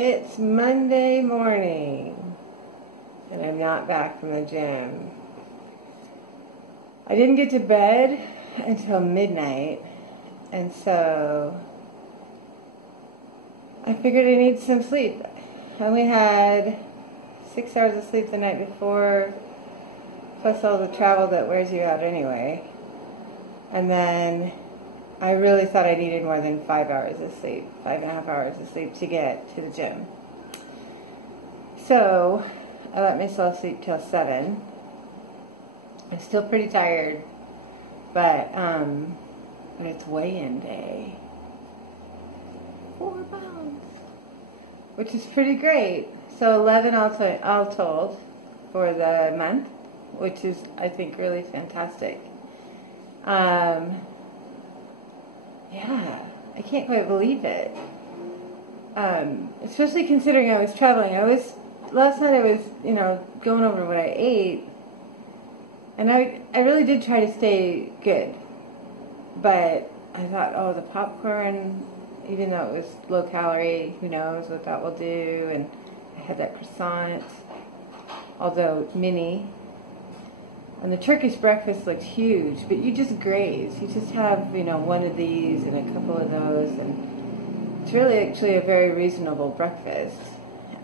It's Monday morning, and I'm not back from the gym. I didn't get to bed until midnight, and so I figured I need some sleep. I only had 6 hours of sleep the night before, plus all the travel that wears you out anyway. And then I really thought I needed more than 5 hours of sleep, 5.5 hours of sleep to get to the gym. So I let myself sleep till 7. I'm still pretty tired, but it's weigh-in day. 4 pounds, which is pretty great. So 11 all told for the month, which is, I think, really fantastic. Yeah, I can't quite believe it. Especially considering I was traveling. Last night I was, going over what I ate, and I really did try to stay good. But I thought, oh, the popcorn, even though it was low calorie, who knows what that will do. And I had that croissant, although mini. And the Turkish breakfast looked huge, but you just graze. You just have, one of these and a couple of those, and it's really actually a very reasonable breakfast.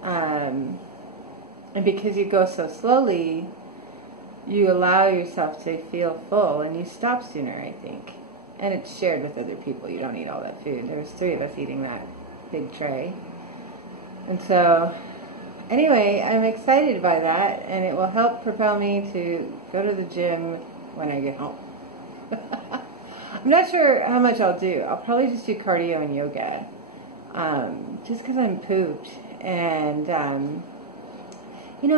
And because you go so slowly, you allow yourself to feel full, and you stop sooner, I think. And it's shared with other people. You don't eat all that food. There was 3 of us eating that big tray. And so, anyway, I'm excited by that, and it will help propel me to go to the gym when I get home. I'm not sure how much I'll do. I'll probably just do cardio and yoga, just because I'm pooped. And,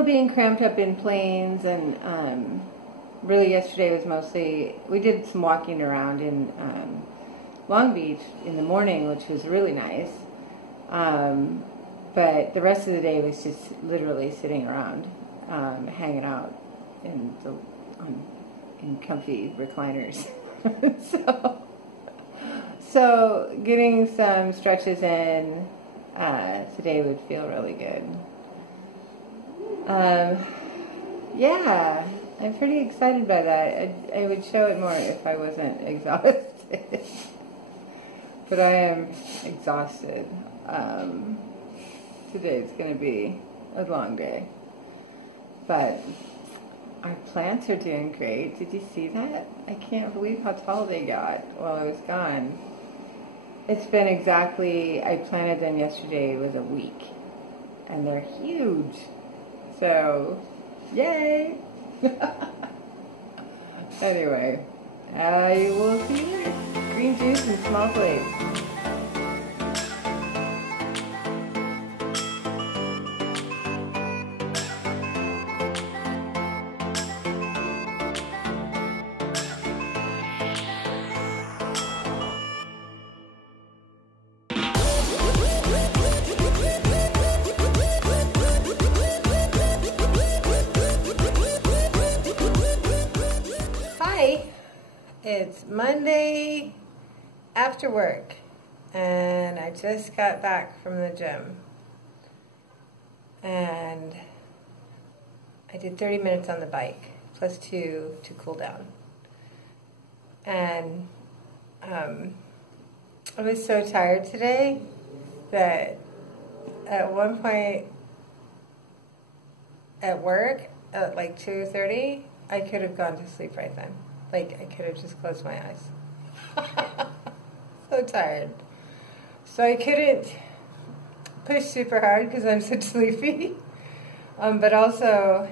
being cramped up in planes, and really yesterday was mostly, we did some walking around in Long Beach in the morning, which was really nice. But the rest of the day was just literally sitting around, hanging out in comfy recliners. so getting some stretches in today would feel really good. Yeah, I'm pretty excited by that. I would show it more if I wasn't exhausted. But I am exhausted. Today's going to be a long day. But our plants are doing great. Did you see that? I can't believe how tall they got while I was gone. It's been exactly, I planted them yesterday, it was a week. And they're huge. So, yay! Anyway, I will see you later. Green juice and small plates. It's Monday after work, and I just got back from the gym, and I did 30 minutes on the bike, plus 2 to cool down, and I was so tired today that at one point at work, at like 2:30, I could have gone to sleep right then. Like, I could have just closed my eyes. So tired. So I couldn't push super hard because I'm so sleepy. But also,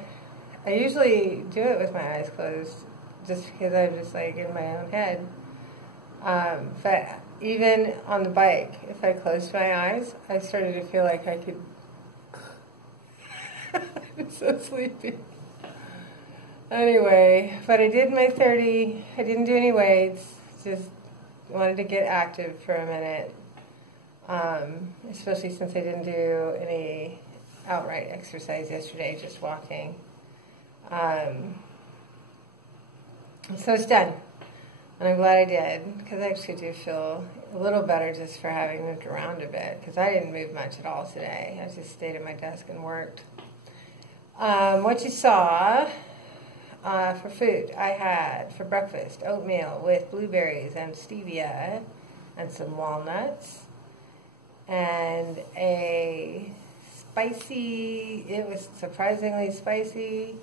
I usually do it with my eyes closed just because I'm just like in my own head. But even on the bike, if I closed my eyes, I started to feel like I could... I'm so sleepy. Anyway, but I did my 30. I didn't do any weights. Just wanted to get active for a minute. Especially since I didn't do any outright exercise yesterday, just walking. So it's done. And I'm glad I did, because I actually do feel a little better just for having moved around a bit, because I didn't move much at all today. I just stayed at my desk and worked. What you saw for food, I had for breakfast oatmeal with blueberries and stevia and some walnuts and a spicy, it was surprisingly spicy,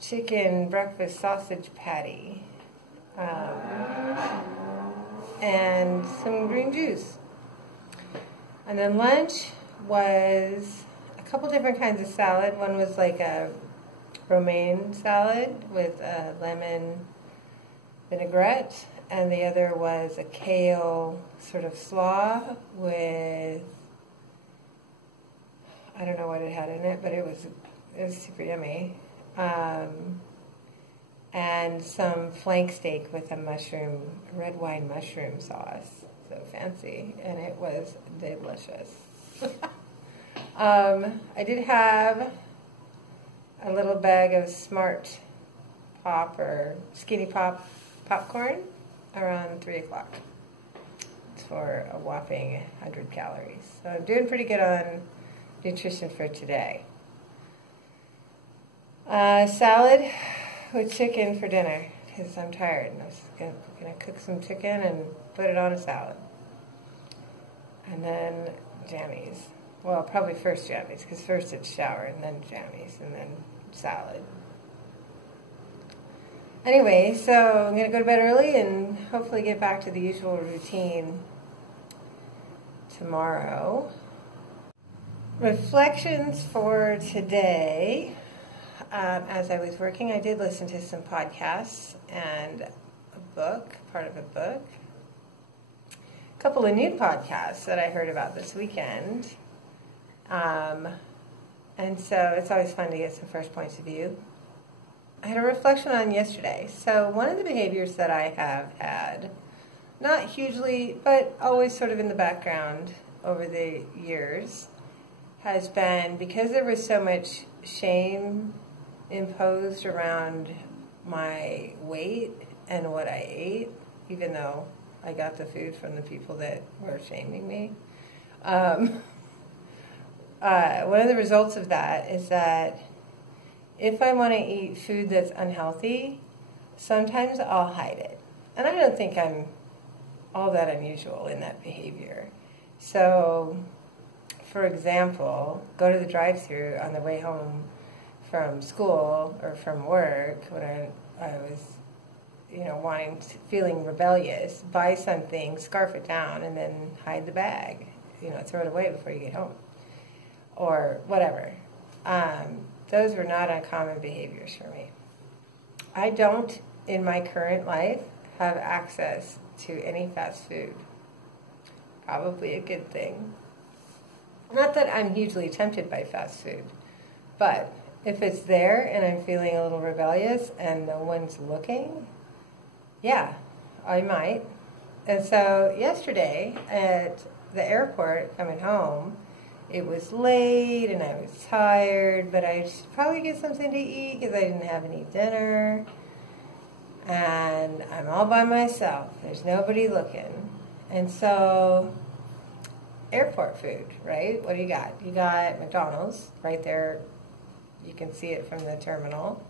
chicken breakfast sausage patty. And some green juice. And then lunch was a couple different kinds of salad. One was like a romaine salad with a lemon vinaigrette, and the other was a kale sort of slaw with, I don't know what it had in it, but it was super yummy. And some flank steak with a red wine mushroom sauce. So fancy. And it was delicious. I did have a little bag of Smart Pop or Skinny Pop popcorn around 3 o'clock. It's for a whopping 100 calories. So I'm doing pretty good on nutrition for today. Salad with chicken for dinner because I'm tired, and I was gonna cook some chicken and put it on a salad, and then jammies. Well, probably first jammies because first it's shower and then jammies and then salad. Anyway, so I'm gonna go to bed early and hopefully get back to the usual routine tomorrow. Reflections for today. As I was working, I did listen to some podcasts and a book, part of a book. A couple of new podcasts that I heard about this weekend. And so it's always fun to get some fresh points of view. I had a reflection on yesterday. So one of the behaviors that I have had, not hugely, but always sort of in the background over the years, has been because there was so much shame imposed around my weight and what I ate, even though I got the food from the people that were shaming me. One of the results of that is that if I want to eat food that's unhealthy, sometimes I'll hide it. And I don't think I'm all that unusual in that behavior. So, for example, go to the drive-thru on the way home from school or from work when I was, feeling rebellious, buy something, scarf it down, and then hide the bag, throw it away before you get home, or whatever. Those were not uncommon behaviors for me. I don't, in my current life, have access to any fast food. Probably a good thing. Not that I'm hugely tempted by fast food, but if it's there and I'm feeling a little rebellious and no one's looking, yeah, I might. And so yesterday at the airport coming home, it was late and I was tired, but I should probably get something to eat because I didn't have any dinner. And I'm all by myself. There's nobody looking. And so, airport food, right? What do you got? You got McDonald's right there. You can see it from the terminal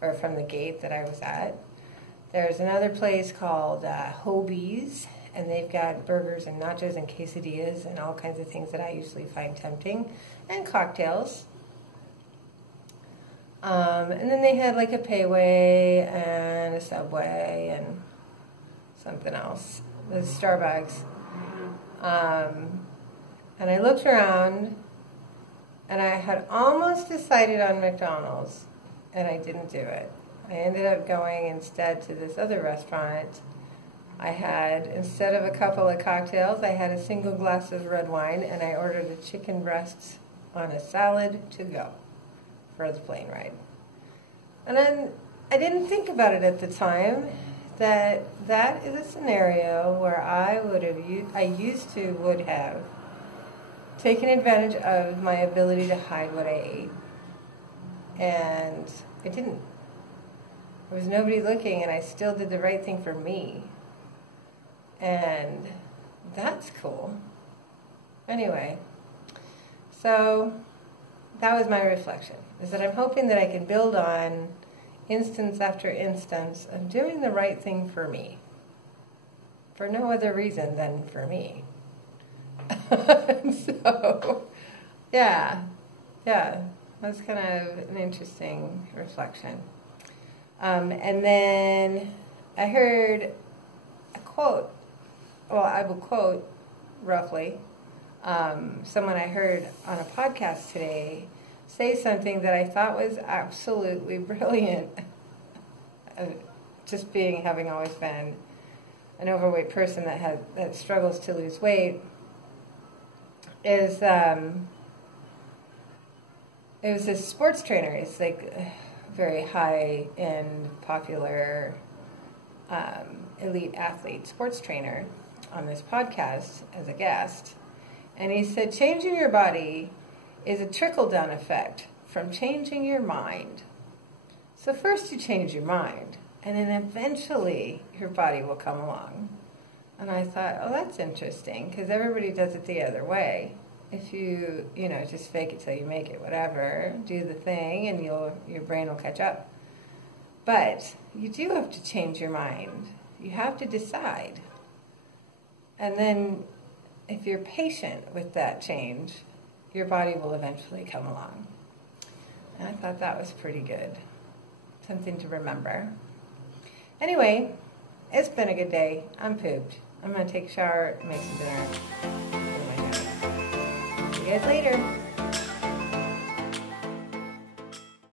or from the gate that I was at. There's another place called Hobie's, and they've got burgers and nachos and quesadillas and all kinds of things that I usually find tempting, and cocktails. And then they had like a Payway and a Subway and something else. It was Starbucks. And I looked around, and I had almost decided on McDonald's, and I didn't do it. I ended up going instead to this other restaurant. I had, instead of a couple of cocktails, I had a single glass of red wine, and I ordered a chicken breast on a salad to go for the plane ride. And then I didn't think about it at the time that is a scenario where I would have taken advantage of my ability to hide what I ate. And I didn't. There was nobody looking, and I still did the right thing for me. And that's cool. Anyway, so that was my reflection, is that I'm hoping that I can build on instance after instance of doing the right thing for me, for no other reason than for me. So, yeah, that's kind of an interesting reflection. And then I heard a quote, well, I will quote roughly, someone I heard on a podcast today say something that I thought was absolutely brilliant. Just having always been an overweight person that struggles to lose weight, is it was this sports trainer. He's like a very high-end, popular, elite athlete sports trainer on this podcast as a guest. And he said, changing your body is a trickle-down effect from changing your mind. So first you change your mind, and then eventually your body will come along. And I thought, oh, that's interesting, because everybody does it the other way. If you just fake it till you make it, whatever, do the thing, and your brain will catch up. But you do have to change your mind. You have to decide. And then if you're patient with that change, your body will eventually come along. And I thought that was pretty good. Something to remember. Anyway, it's been a good day. I'm pooped. I'm going to take a shower, make some dinner. See you guys later.